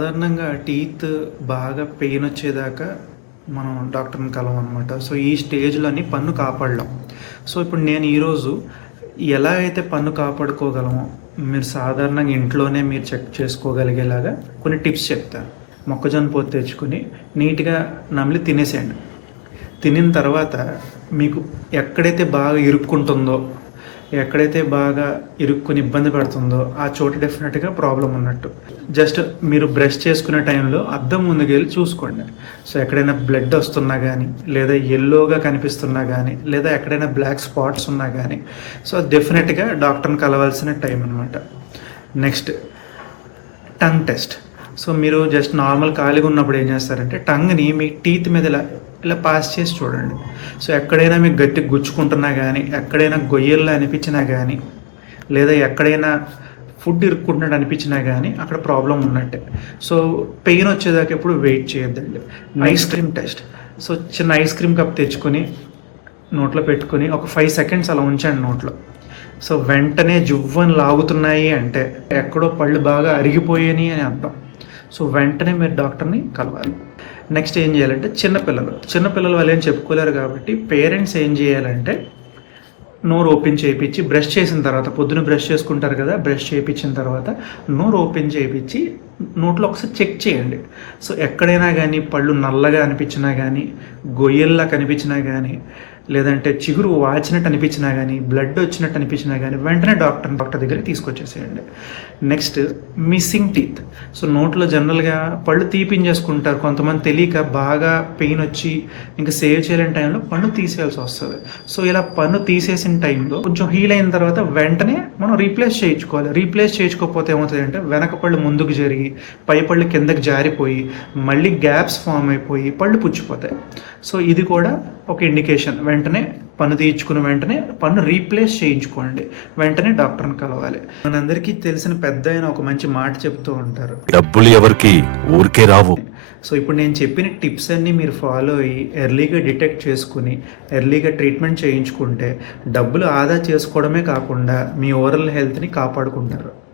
సాధారణంగా టీత్ బాగా పెయిన్ వచ్చేదాకా మనం డాక్టర్ని కలం అనమాట సో ఈ స్టేజ్లోని పన్ను కాపాడలేం సో ఇప్పుడు నేను ఈరోజు ఎలా అయితే పన్ను కాపాడుకోగలమో మీరు సాధారణంగా ఇంట్లోనే మీరు చెక్ చేసుకోగలిగేలాగా కొన్ని టిప్స్ చెప్తాను. మొక్కజొన్న పొత్తు తెచ్చుకొని నీట్గా నమిలి తినేసేయండి. తినిన తర్వాత మీకు ఎక్కడైతే బాగా ఇరుక్కుంటుందో ఎక్కడైతే బాగా ఇరుక్కుని ఇబ్బంది పడుతుందో ఆ చోట డెఫినెట్గా ప్రాబ్లం ఉన్నట్టు. జస్ట్ మీరు బ్రష్ చేసుకునే టైంలో అద్దం ముందుకెళ్ళి చూసుకోండి. సో ఎక్కడైనా బ్లడ్ వస్తున్నా కానీ లేదా ఎల్లోగా కనిపిస్తున్నా కానీ లేదా ఎక్కడైనా బ్లాక్ స్పాట్స్ ఉన్నా కానీ సో డెఫినెట్గా డాక్టర్ని కలవాల్సిన టైం అనమాట నెక్స్ట్ టంగ్ టెస్ట్ సో మీరు జస్ట్ నార్మల్ ఖాళీగా ఉన్నప్పుడు ఏం చేస్తారంటే టంగ్ని మీ టీత్ మీద ఇలా ఇలా పాస్ చేసి చూడండి. సో ఎక్కడైనా మీకు గట్టి గుచ్చుకుంటున్నా కానీ ఎక్కడైనా గొయ్యల్లో అనిపించినా కానీ లేదా ఎక్కడైనా ఫుడ్ ఇరుక్కుంటున్నట్టు అనిపించినా కానీ అక్కడ ప్రాబ్లం ఉన్నట్టే. సో పెయిన్ వచ్చేదాకా ఎప్పుడు వెయిట్ చేయొద్దండి. ఐస్ క్రీమ్ టెస్ట్ సో చిన్న ఐస్ క్రీమ్ కప్ తెచ్చుకొని నోట్లో పెట్టుకొని ఒక ఫైవ్ సెకండ్స్ అలా ఉంచండి నోట్లో. సో వెంటనే జువ్వని లాగుతున్నాయి అంటే ఎక్కడో పళ్ళు బాగా అరిగిపోయాయి అని అర్థం. సో వెంటనే మీరు డాక్టర్ని కలవాలి. నెక్స్ట్ ఏం చేయాలంటే చిన్నపిల్లలు చిన్నపిల్లలు వాళ్ళు ఏం చెప్పుకోలేరు కాబట్టి పేరెంట్స్ ఏం చేయాలంటే నోరు ఓపెన్ చేయించి బ్రష్ చేసిన తర్వాత పొద్దున బ్రష్ చేసుకుంటారు కదా బ్రష్ చేయించిన తర్వాత నోరు ఓపెన్ చేయించి నోట్లో ఒకసారి చెక్ చేయండి. సో ఎక్కడైనా కానీ పళ్ళు నల్లగా అనిపించినా కానీ గొయ్యల్లా కనిపించినా కానీ లేదంటే చిగురు వాచినట్టు అనిపించినా కానీ బ్లడ్ వచ్చినట్టు అనిపించినా కానీ వెంటనే డాక్టర్ డాక్టర్ దగ్గరికి తీసుకొచ్చేసేయండి. నెక్స్ట్ మిస్సింగ్ టీత్ సో నోట్లో జనరల్గా పళ్ళు తీపించేసుకుంటారు. కొంతమంది తెలియక బాగా పెయిన్ వచ్చి ఇంకా సేవ్ చేయలేని టైంలో పన్ను తీసేయాల్సి వస్తుంది. సో ఇలా పన్ను తీసేసిన టైంలో కొంచెం హీల్ అయిన తర్వాత వెంటనే మనం రీప్లేస్ చేయించుకోవాలి. రీప్లేస్ చేయించుకోకపోతే ఏమవుతుంది అంటే వెనక పళ్ళు ముందుకు జరిగి పై పళ్ళు కిందకి జారిపోయి మళ్ళీ గ్యాప్స్ ఫామ్ అయిపోయి పళ్ళు పుచ్చిపోతాయి. సో ఇది కూడా ఒక ఇండికేషన్ వెంటనే పన్ను తీయించుకున్న వెంటనే పన్ను రీప్లేస్ చేయించుకోండి. వెంటనే డాక్టర్ని కలవాలి. మనందరికీ తెలిసిన పెద్ద ఒక మంచి మాట చెప్తూ ఉంటారు. డబ్బులు ఎవరికి? ఊరికే రావు. సో ఇప్పుడు నేను చెప్పిన టిప్స్ అన్నీ మీరు ఫాలో అయ్యి ఎర్లీగా డిటెక్ట్ చేసుకుని ఎర్లీగా ట్రీట్మెంట్ చేయించుకుంటే డబ్బులు ఆదా చేసుకోవడమే కాకుండా మీ ఓవరాల్ హెల్త్ని కాపాడుకుంటారు.